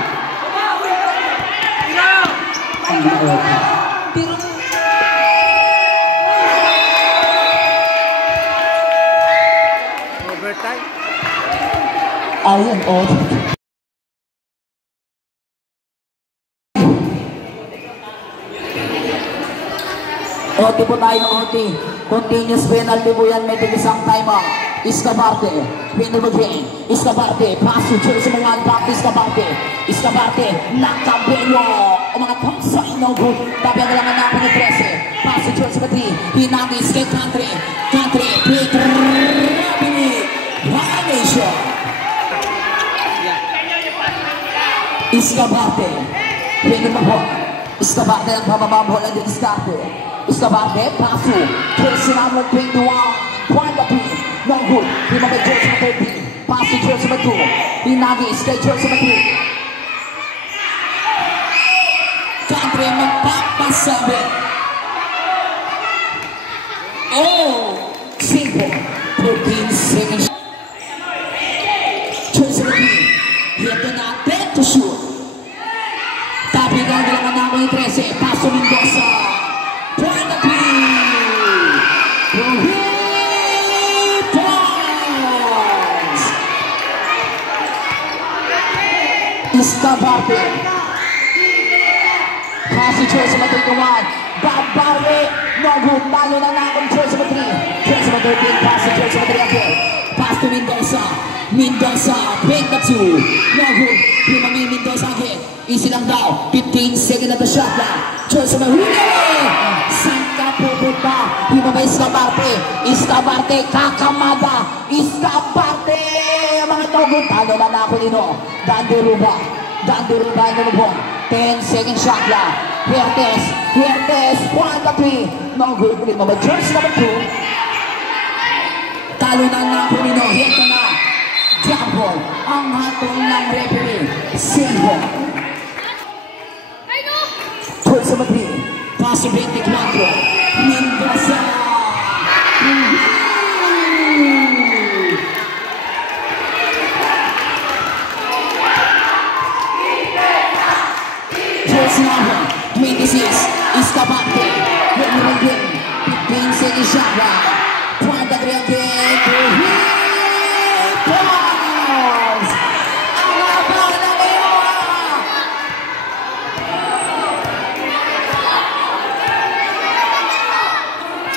Overtime. Ayun, oh. OT po tayo, OT. Continuous penalty po yan, may tigisang timeout. Escabarte, win the game. Escabarte, pass to Jersey mga back to Escabarte. Escabarte, nakabelo. O mga tonsay, no good. Tabi ang kailangan natin ng 13. Pass to Jersey Matri. Hinagis kay Country. Country, Peter Rabini. Violation. Escabarte, win the ball. Escabarte ang pabababol ang Escabarte. Escabarte, pass to Jersey number 21. Quantity. No good. Lima kay Jersey Matri. Pass to Jersey Matri. Hinagis kay Jersey Matri. Country magpapasabi. Oh! Simple. 13 seconds. Jersey Matri. Hito natin to shoot. Tapi ka ang na ako yung 13. Pass to Mendoza. Quantity. Escabarte. Pass to Jersey Matri kawan. Babari. No good. Talo na natin Jersey Matri. Jersey Matri. Pass to Jersey Matri again. Pass to Mendoza. Mendoza. Break the 2. No good. Lima may Mendoza again. Easy lang daw. 15 seconds at the shot lang. Jersey Matri. Sangkap pupunta. Dito ba Escabarte? Escabarte, Kakamada. Escabarte. Mga togon, talo na ako nino. Danduruba. Danduruba, ano po? 10 second shot lang. Huertes. Huertes. 1-3. No good. Ulit mo ba? Jersey number 2. Talo na ako nino. Hito na. Jump ball. Ang hatong ng referee. Silvo. Jersey number 3. Paso 24. Mendoza. Jersey number 26. Escabarte. Win. 15 second shot round. 1-3 again. To hit. Balls. Ang haba na ngayon.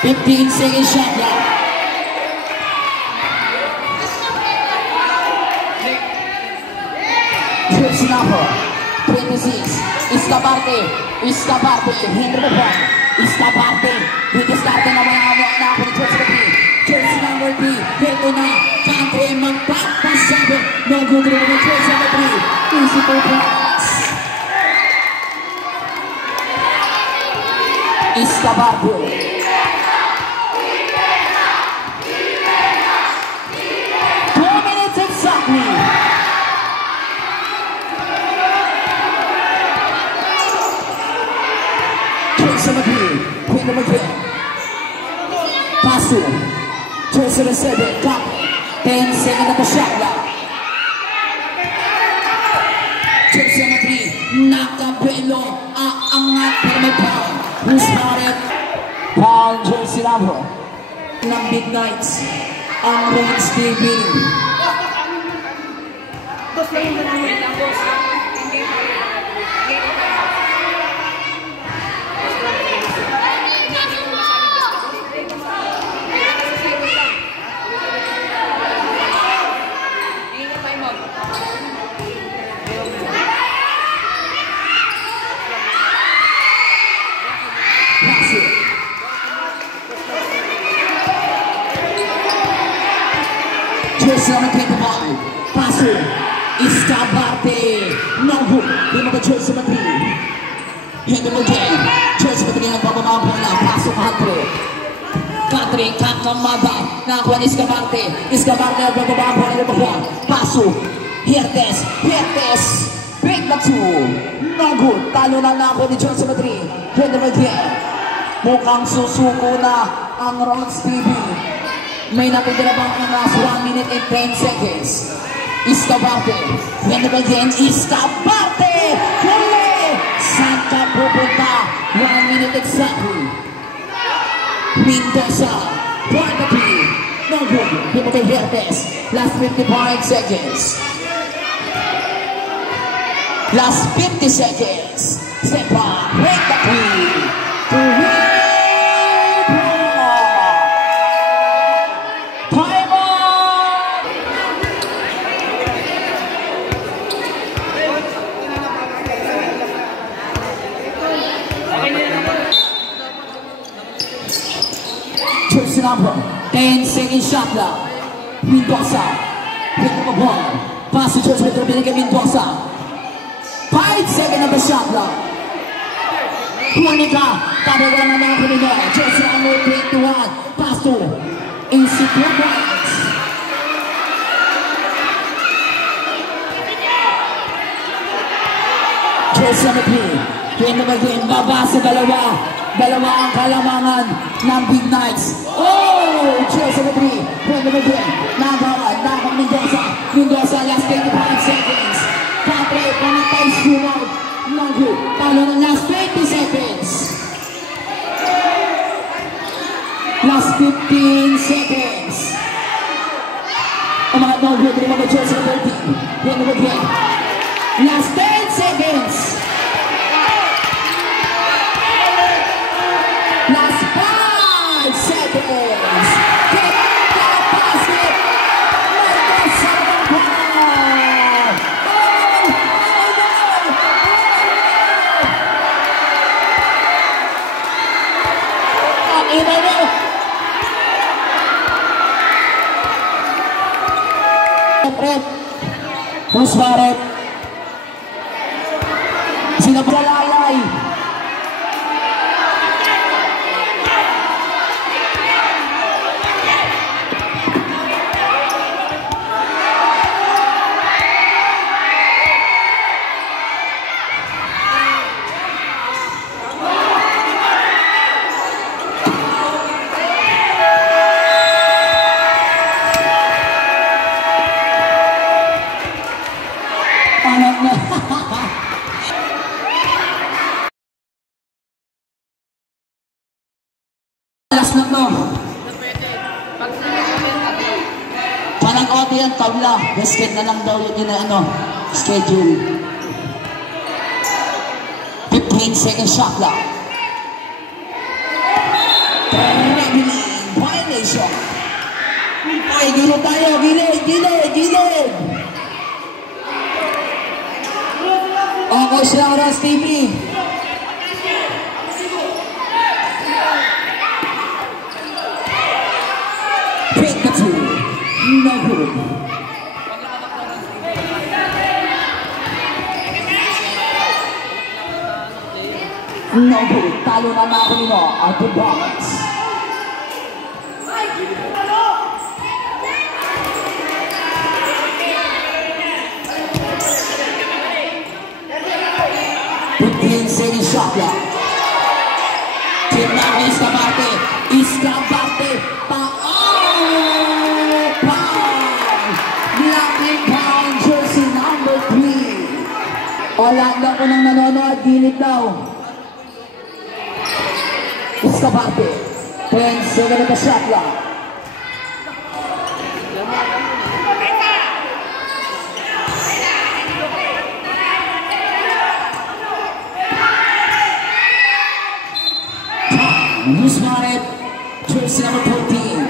15 second shot round. Jersey number 26. Escabarte. Escabarte. Henry Bapon. Escabarte. Dito start na naman na ako ni Jersey number 3. Jersey number 3. Dito na. Country magpapasabi. No good rin ni Jersey number 3. Easy for points. Escabarte. Exactly. Jersey number 3. Queen number 3. Paso. Jersey number 7. Cup. 10 second na shot lang. Jersey number 3. Nakabelo. Aangat para may pound. Who's started? Pound jersey number ng Midnights. Ang Reds TV. Boss lang yung wait lang, boss. Jersey number 25. Paso. Escabarte. No good. Di mo ba Jersey number 3? Hindi mo game. Jersey number 3 ang bababa bola. Paso Country. Kakamada. Nakakuha ni Escabarte. Escabarte ang bababa bola. Paso. Huertes. Huertes. Break na 2. No good. Talo na ako ni Jersey number 3. Hindi mo game. Mukhang susuko na ang Rons TV. May natitira bang oras? 1 minute and 10 seconds. Escabarte. Yan naman din. Escabarte! Huli! Saan ka pupunta? 1 minute exactly. Mendoza. Barnaby. No good. Di mo kay Huertes. Last 55 seconds. Last 50 seconds. Step back. Break the 3. To win. Jersey number 10 second shot lang. Mendoza. Pick up a ball. Pass to Jersey number 3 kay Mendoza. 5 second na ba shot lang. Kuhanika. Tabaga na mga kanina. Jersey number 21. Pass to Institute Rights. Jersey number 3. Queen number 3. Baba sa dalawa. Dalawa ang kalamangan ng Big Knights. Oh! Jersey number 3. Queen number 3. Nagawa. Nakang Mendoza. Mendoza last 25 seconds. Country. Panatay shootout. Nagu. Talo ng last 20 seconds. Last 15 seconds. Umangat na good. Remember Jersey number 13. Queen number 3. Last 10 seconds. Last 5 seconds. Get that basket. Mendoza the ball. Oh no! Red. Who's Barret? Sino ba lalay? Last na to. Parang auto yan, tabla. Basket na lang daw yun na schedule. 15 seconds shot lang. Traveling violation. Ay, gilo tayo. Gilid. Okay siya, Ras TV. Pick the two. No good. No good. Talo na ako nino. Out of bounds. Second shot lang. Tignan mo Iskabate. Pound! Lucky pound jersey number 3. Wala na ko nang nanonood. Gilid daw. Iskabate. 10 second na shot lang. Who's Barret? Jersey number 14.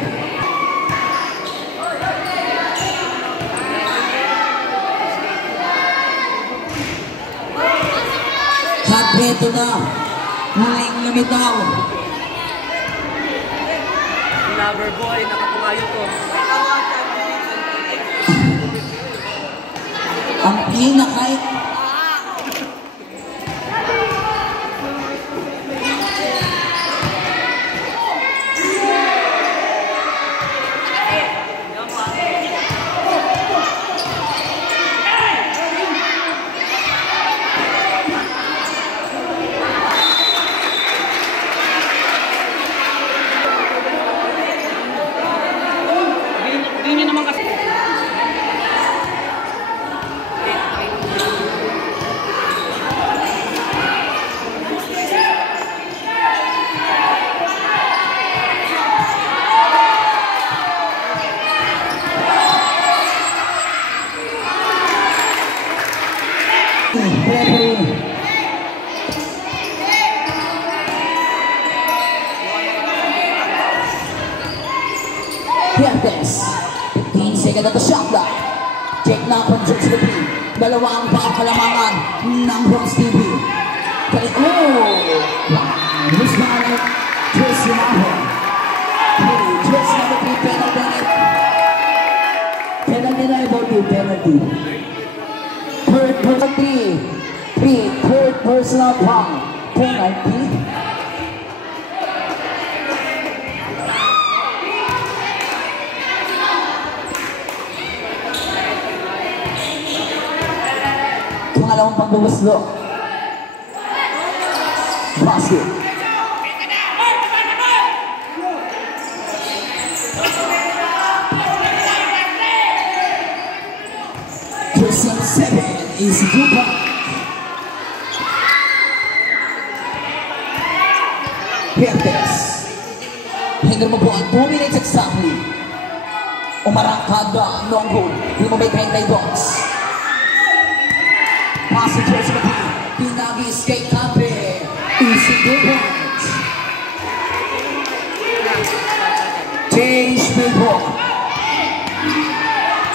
Hadreto na. Muling lumitaw. Lover boy, nakatumayo to. Ang pinakay. Hindi naman kasi. Hernandez. 15 second at the shot clock. Check na from George Levy. Dalawang pakalamangan ng Bronx TV. Who's Barret? Jersey number 3. Jersey number 3 penalty. Penalty na about you, penalty. Third personal foul. Penalty. Pangalawang pambubuslo. Basket. Jersey number 7 is Dupa. Hernandez. Hinder mo po ang 2 minutes exactly. Umarangkada, long goal. Hindi mo may 30 dots. Passing towards the team. Pinagi skate cafe. Easy defense. Change playbook.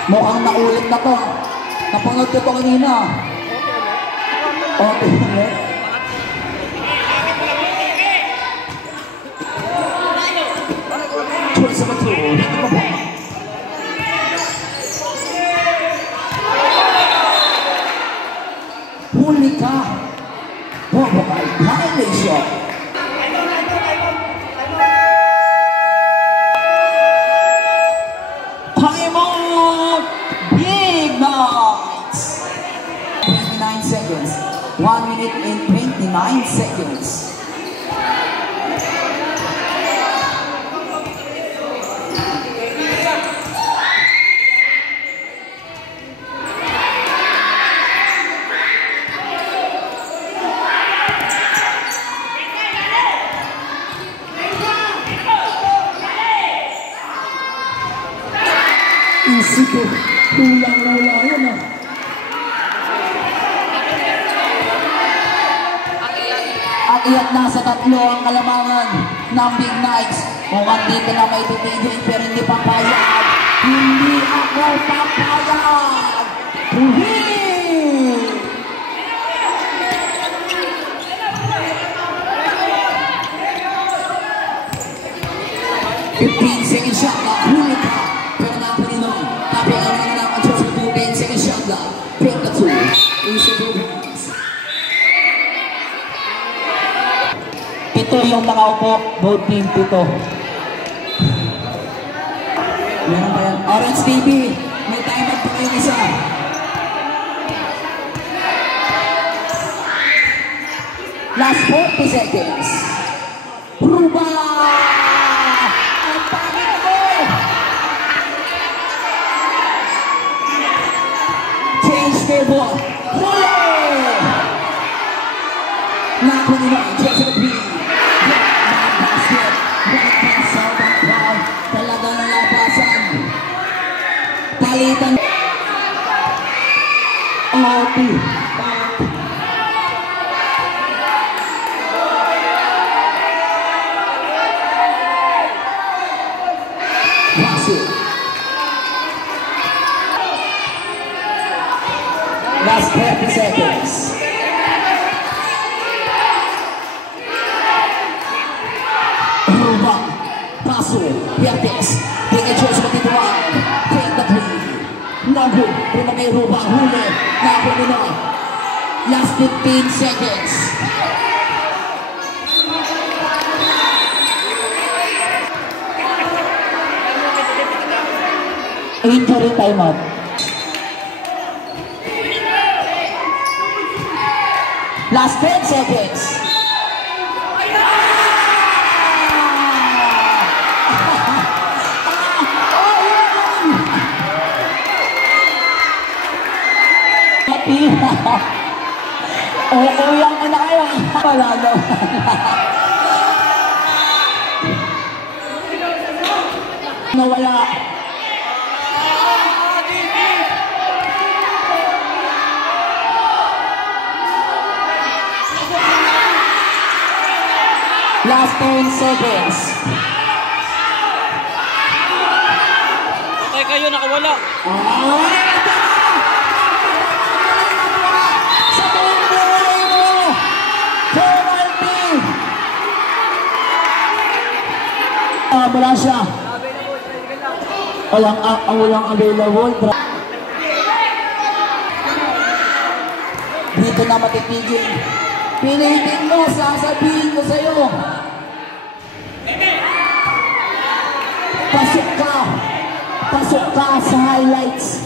Mukhang naulit na to. Napanood ko to kanina. Okay. Towards the team. shot. Time out! Big Knights! 29 seconds. 1 minute and 29 seconds. Isiko, ulang-ula yun ah. At na sa tatlo ang kalamangan ng Big Knights. Kung andito na may titigil pero hindi papayag. Hindi ako papayag. Tuhig! 15 seconds shot clock. Huli ka. Pero napaninong. Tapi ang mga lang ang Diyos ko 10 seconds shot clock. Pick the two. Isa two hands. Pito yung nakaupo. Both team pito. Meron pa yan. Orange TV. May timer pa kayo isa. Last 40 seconds. Ruba! Ang pangit mo! Change table. Huli! Nakunin ang Jessica B. Basket. Right pass out ang crowd. Talagang labasan. Palitan. OT. Last 30 seconds. Ruba, paso, Verdes, tiene Diyos matituan, take the three. Nago, prima may Ruba, huli, nago nila. Last 15 seconds. Injury timeout. Last 10 seconds. Oo, yung anak kayo. Wala no. Nawala. Last 10 seconds. Patay kayo, nakawala. Sa buong buhay mo! Penalty! Wala siya. Walang available. Dito na matitigil. Pilitin mo, sasabihin ko sa'yo. Pasok ka sa highlights.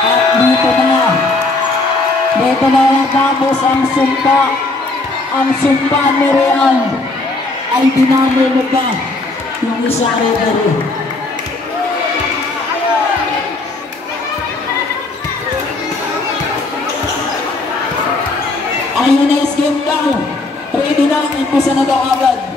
At dito na natapos ang sumpa. Ang sumpa ni Real ay dinamig ka yung isa referee. Ayun na is game down. Ready na, ipusa na daw agad.